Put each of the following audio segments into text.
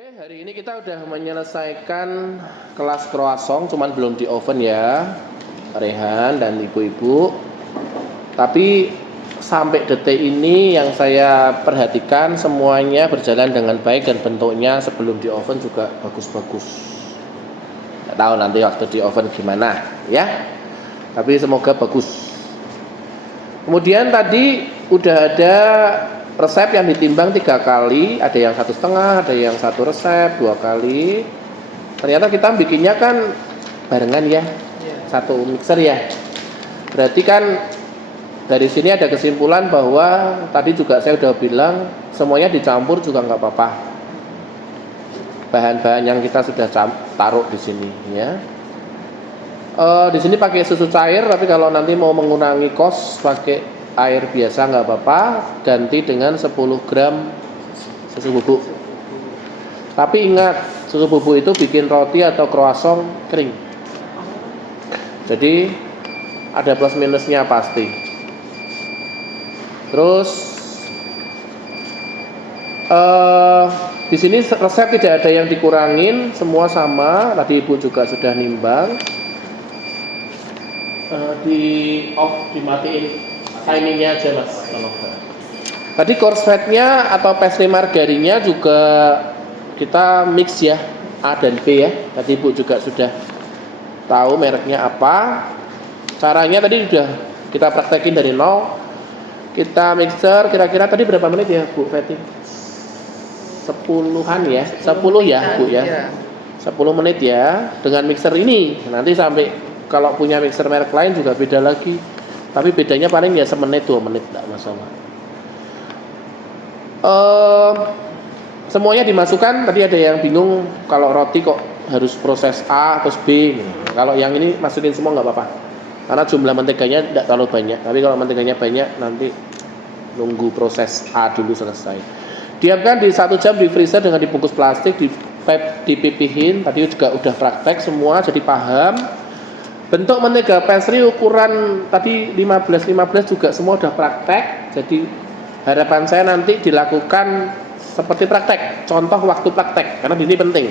Oke, hari ini kita udah menyelesaikan kelas croissant, cuman belum di oven ya, Rehan dan ibu-ibu. Tapi sampai detik ini yang saya perhatikan semuanya berjalan dengan baik dan bentuknya sebelum di oven juga bagus-bagus. Nggak tahu nanti waktu di oven gimana ya, tapi semoga bagus. Kemudian tadi udah ada resep yang ditimbang 3 kali, ada yang 1,5, ada yang 1 resep 2 kali. Ternyata kita bikinnya kan barengan ya, satu mixer ya. Berarti kan dari sini ada kesimpulan bahwa tadi juga saya udah bilang semuanya dicampur juga nggak apa-apa. Bahan-bahan yang kita sudah taruh di sini ya. Di sini pakai susu cair, tapi kalau nanti mau mengurangi kos pakai air biasa nggak apa-apa, ganti dengan 10 gram susu bubuk. Tapi ingat, susu bubuk itu bikin roti atau croissant kering. Jadi ada plus minusnya pasti. Terus di sini resep tidak ada yang dikurangin, semua sama. Tadi ibu juga sudah nimbang. Di off, dimatiin timingnya aja mas. Tadi course fat-nya atau pastry margarinnya juga kita mix ya, A dan B ya. Tadi ibu juga sudah tahu mereknya apa. Caranya tadi sudah kita praktekin dari nol. Kita mixer kira-kira tadi berapa menit ya Bu Feti? 10-an ya, 10 ya Bu ya. 10 menit ya dengan mixer ini. Nanti sampai kalau punya mixer merek lain juga beda lagi. Tapi bedanya paling ya semenit 2 menit, enggak masalah. Semuanya dimasukkan. Tadi ada yang bingung kalau roti kok harus proses A terus B. Kalau yang ini masukin semua nggak apa-apa. Karena jumlah menteganya tidak terlalu banyak. Tapi kalau menteganya banyak nanti nunggu proses A dulu selesai. Diamkan di 1 jam di freezer dengan dibungkus plastik, dipipihin. Tadi juga udah praktek semua jadi paham. Bentuk mentega pastry ukuran tadi 15 juga semua udah praktek. Jadi harapan saya nanti dilakukan seperti praktek, contoh waktu praktek karena ini penting.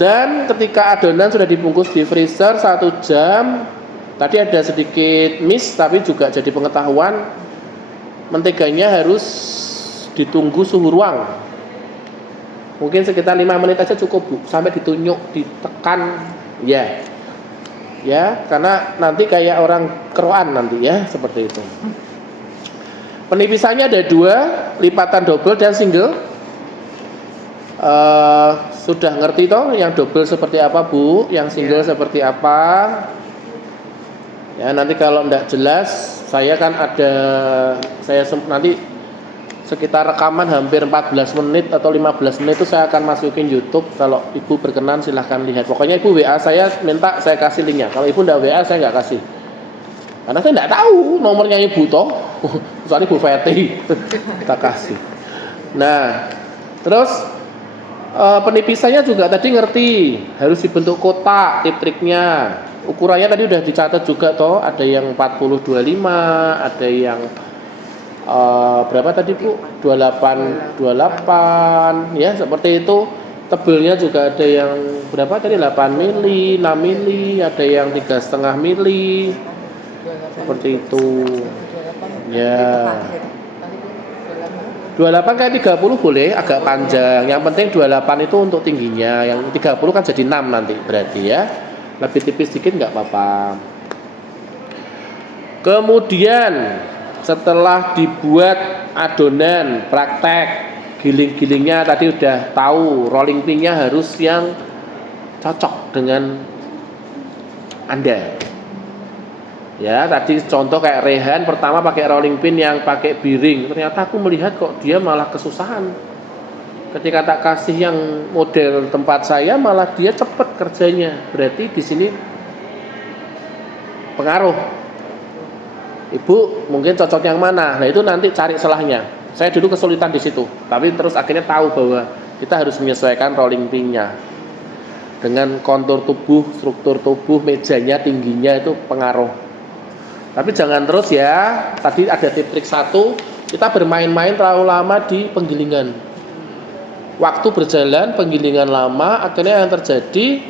Dan ketika adonan sudah dibungkus di freezer 1 jam, tadi ada sedikit miss tapi juga jadi pengetahuan, menteganya harus ditunggu suhu ruang. Mungkin sekitar 5 menit aja cukup Bu, sampai ditunyuk, ditekan ya, karena nanti kayak orang keroan nanti ya, seperti itu. Penipisannya ada 2, lipatan double dan single. Sudah ngerti toh yang double seperti apa Bu, yang single seperti apa ya. Nanti kalau enggak jelas saya kan ada, saya nanti sekitar rekaman hampir 14 menit atau 15 menit itu saya akan masukin YouTube. Kalau ibu berkenan silahkan lihat. Pokoknya ibu WA saya, minta saya kasih linknya. Kalau ibu enggak WA saya enggak kasih, karena saya enggak tahu nomornya ibu toh. Soalnya ibu Feti kita kasih. Nah terus penipisannya juga tadi ngerti, harus dibentuk kotak. Tip triknya ukurannya tadi udah dicatat juga toh. Ada yang 40-25, ada yang berapa tadi Bu? 28 ya, seperti itu. Tebelnya juga ada yang berapa tadi? 8 mili, 6 mili, ada yang 3,5 mili. Seperti itu. Ya. 28 kayak 30 boleh, agak panjang. Yang penting 28 itu untuk tingginya. Yang 30 kan jadi 6 nanti berarti ya. Lebih tipis dikit nggak apa-apa. Kemudian setelah dibuat adonan, praktek giling-gilingnya tadi udah tahu, rolling pin-nya harus yang cocok dengan Anda. Ya, tadi contoh kayak Rehan pertama pakai rolling pin yang pakai biring. Ternyata aku melihat kok dia malah kesusahan. Ketika tak kasih yang model tempat saya malah dia cepet kerjanya. Berarti di sini pengaruh. Ibu mungkin cocok yang mana? Nah itu nanti cari celahnya. Saya dulu kesulitan di situ, tapi terus akhirnya tahu bahwa kita harus menyesuaikan rolling pin-nya dengan kontur tubuh, struktur tubuh, mejanya, tingginya itu pengaruh. Tapi jangan terus ya. Tadi ada tip trik 1, kita bermain-main terlalu lama di penggilingan. Waktu berjalan, penggilingan lama, akhirnya yang terjadi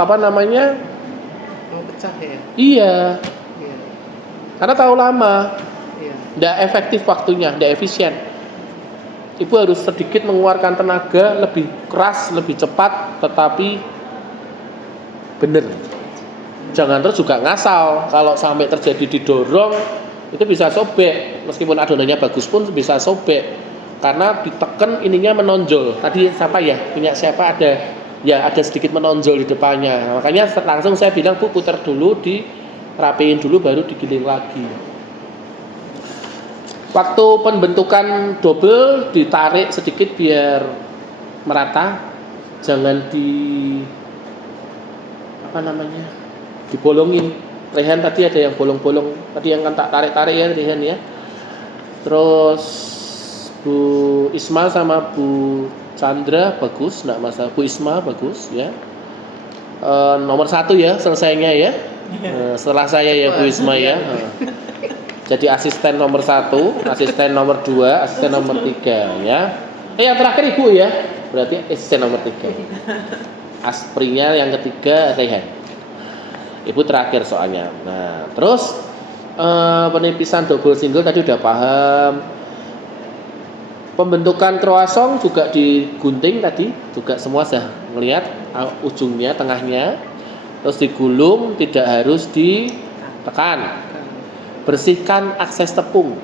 apa namanya? Mau pecah ya? Iya, Iya. karena terlalu lama, Iya. tidak efektif waktunya, tidak efisien. Ibu harus sedikit mengeluarkan tenaga, lebih keras, lebih cepat, tetapi benar. Jangan terus juga ngasal. Kalau sampai terjadi didorong, itu bisa sobek. Meskipun adonannya bagus pun bisa sobek. Karena ditekan ininya menonjol. Tadi siapa ya? Punya siapa ada? Ya ada sedikit menonjol di depannya. Makanya langsung saya bilang, Bu, putar dulu, dirapiin dulu, baru digiling lagi. Waktu pembentukan double, ditarik sedikit biar merata. Jangan dibolongin. Rehan tadi ada yang bolong-bolong. Tadi yang kan tak tarik-tarik ya Rehan ya. Terus Bu Isma sama Bu Chandra bagus, enggak masalah. Bu Isma bagus ya. Nomor 1 ya selesainya ya. Setelah saya ya Bu Isma ya. Jadi asisten nomor 1, asisten nomor 2, asisten nomor 3 ya. Yang terakhir Ibu ya. Berarti asisten nomor 3. Asprinya yang ketiga Rehan. Ibu terakhir soalnya. Nah, terus penipisan double single tadi udah paham. Pembentukan croissant juga digunting tadi, juga semua sudah melihat ujungnya, tengahnya. Terus digulung, tidak harus ditekan. Bersihkan akses tepung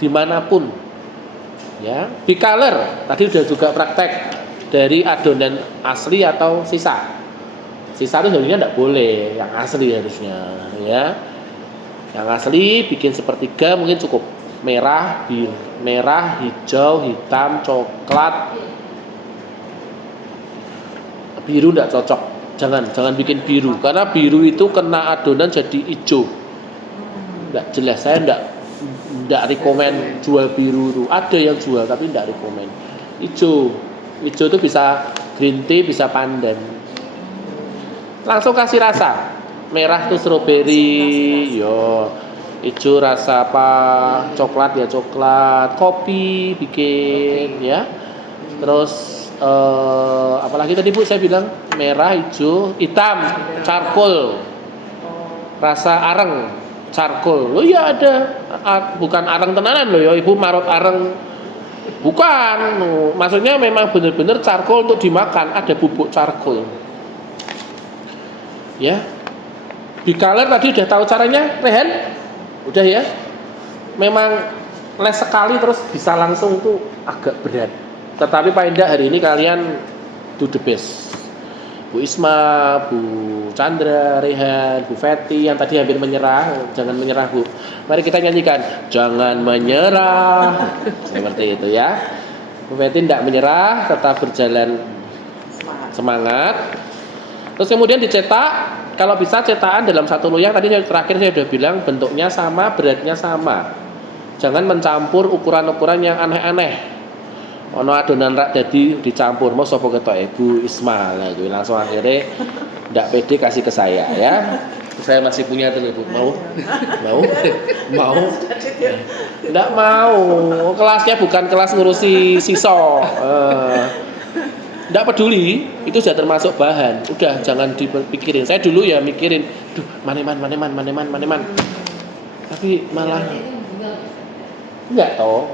dimanapun. Ya, bicolor tadi udah juga praktek dari adonan asli atau sisa. Sisa itu harusnya tidak boleh, yang asli harusnya ya. Yang asli bikin sepertiga mungkin cukup. Merah, merah, hijau, hitam, coklat. Biru tidak cocok. Jangan bikin biru karena biru itu kena adonan jadi hijau. Tidak jelas, saya tidak rekomen jual biru itu. Ada yang jual tapi tidak rekomen. Hijau itu bisa green tea, bisa pandan. Langsung kasih rasa. Merah tuh strawberry, yo. Hijau rasa apa? Coklat ya coklat. Kopi bikin ya. Terus apalagi tadi Bu saya bilang merah, hijau, hitam, charcoal. Rasa areng, charcoal. Loh ya ada. Bukan areng tenanan loh ya. Ibu marut areng. Bukan. Maksudnya memang benar-benar charcoal untuk dimakan. Ada bubuk charcoal. Ya, bicolor tadi udah tahu caranya, Rehan? Udah ya. Memang les sekali terus bisa langsung tuh agak berat. Tetapi paling tidak hari ini kalian do the best. Bu Isma, Bu Chandra, Rehan, Bu Feti yang tadi hampir menyerah, jangan menyerah Bu. Mari kita nyanyikan, jangan menyerah. Seperti itu ya. Bu Feti tidak menyerah, tetap berjalan semangat. Terus kemudian dicetak, kalau bisa cetakan dalam satu loyang. Tadi terakhir saya sudah bilang bentuknya sama, beratnya sama. Jangan mencampur ukuran-ukuran yang aneh-aneh. Ono adonan rak dadi dicampur, mau sapa ketok Ibu Isma lah gitu. Langsung akhirnya ndak pede kasih ke saya ya. Saya masih punya tuh Ibu. Mau? Ndak mau. Kelasnya bukan kelas ngurusi siswa. Nggak peduli, itu sudah termasuk bahan. Udah jangan dipikirin. Saya dulu ya mikirin, duh, maneman. Tapi malah enggak toh.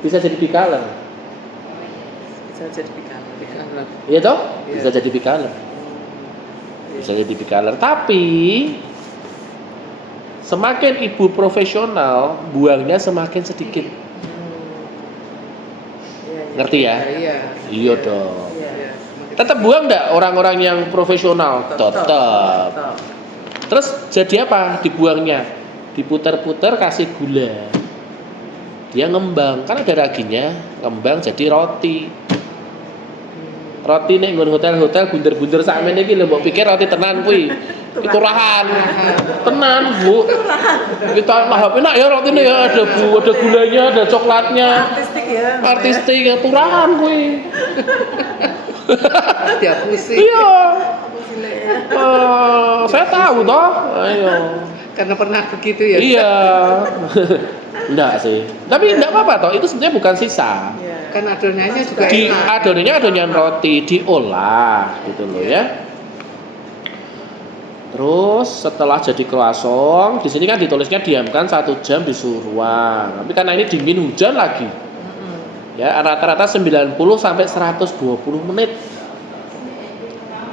Bisa jadi bicolor. Iya toh? Bisa jadi bicolor. Bisa jadi bicolor. Tapi semakin ibu profesional, buangnya semakin sedikit. Ngerti ya? Iya dong. Tetap buang enggak orang-orang yang profesional? Tetap. Terus jadi apa dibuangnya? Diputar-putar kasih gula. Dia ngembang, kan ada raginya, ngembang jadi roti. Roti nek nggon hotel-hotel bunder-bunder sakmene iki lho, mbok pikir roti tenan kuwi. Itu rahan. Tenan, Bu. Kita lahap enak ya rotine ya, ada gulanya, ada coklatnya. Artistik ya, turahan kuwi. Dia pusing. Iya. Saya tahu toh. Ayo. Karena pernah begitu ya. Iya. Enggak sih. Tapi enggak apa-apa toh, itu sebenarnya bukan sisa. Iya. Kan adonannya juga Di enak. adonannya adonan roti diolah gitu loh ya. Terus setelah jadi croissant, di sini kan ditulisnya diamkan 1 jam di suhu ruang. Tapi karena ini dingin hujan lagi, Mm-mm. ya rata-rata 90 sampai 120 menit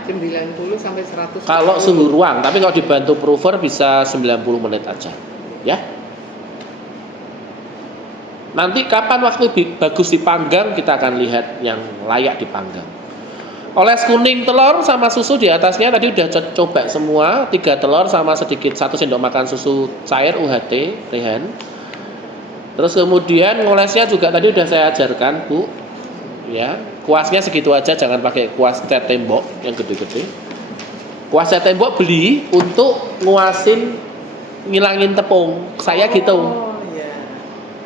90 sampai 100. kalau suhu ruang. Tapi kalau dibantu prover bisa 90 menit aja, ya. Nanti kapan waktu bagus dipanggang kita akan lihat yang layak dipanggang. Oles kuning telur sama susu di atasnya tadi udah coba semua, 3 telur sama sedikit 1 sendok makan susu cair UHT Rehan. Terus kemudian ngolesnya juga tadi udah saya ajarkan Bu, ya. Kuasnya segitu aja, jangan pakai kuas cat tembok yang gede-gede. Kuas cat tembok beli untuk nguasin ngilangin tepung, saya gitu. Oh, iya.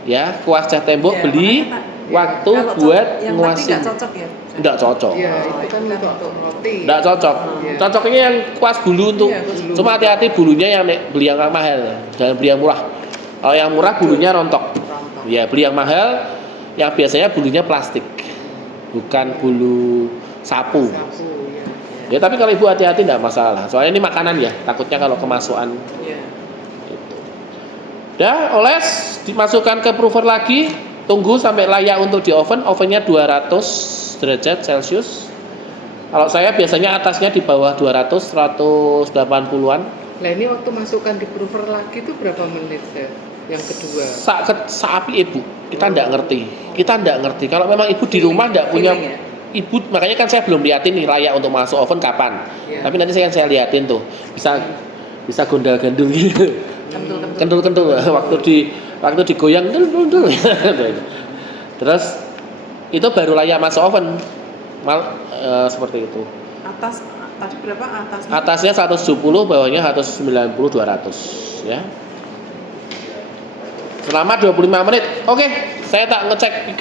Ya, kuas cat tembok Iya, beli makanya, Pak, waktu Kalau buat yang nguasin. nggak cocok ya? Enggak cocok. Iya, itu kan untuk roti. Enggak cocok. Iya. Cocoknya yang kuas bulu untuk. Iya, kuas bulu. Cuma hati-hati bulunya yang beli yang mahal, jangan beli yang murah. Kalau yang murah bulunya rontok. Rontok. Ya, beli yang mahal yang biasanya bulunya plastik. Bukan bulu sapu. Sapu, ya. Ya, tapi kalau Ibu hati-hati enggak masalah. Soalnya ini makanan ya, takutnya kalau kemasukan Iya. gitu. Udah, oles, dimasukkan ke prover lagi, tunggu sampai layak untuk di oven. Ovennya 200 derajat Celcius. Kalau saya biasanya atasnya di bawah 200, 180-an. Nah ini waktu masukkan di prover lagi itu berapa menit ya? Yang kedua. Saapi Ibu, kita enggak ngerti. Kita enggak ngerti. Kalau memang Ibu di rumah enggak punya Feeling ya? Ibu, makanya kan saya belum liatin nih layak untuk masuk oven kapan. Ya. Tapi nanti saya liatin tuh. Bisa gondal-gandul gitu. Kentul-kentul waktu digoyang kentul. Terus itu baru layak masuk oven. Seperti itu. Atas tadi berapa atasnya? Atasnya 170, bawahnya 190 200 ya. Selama 25 menit. Oke, saya tak ngecek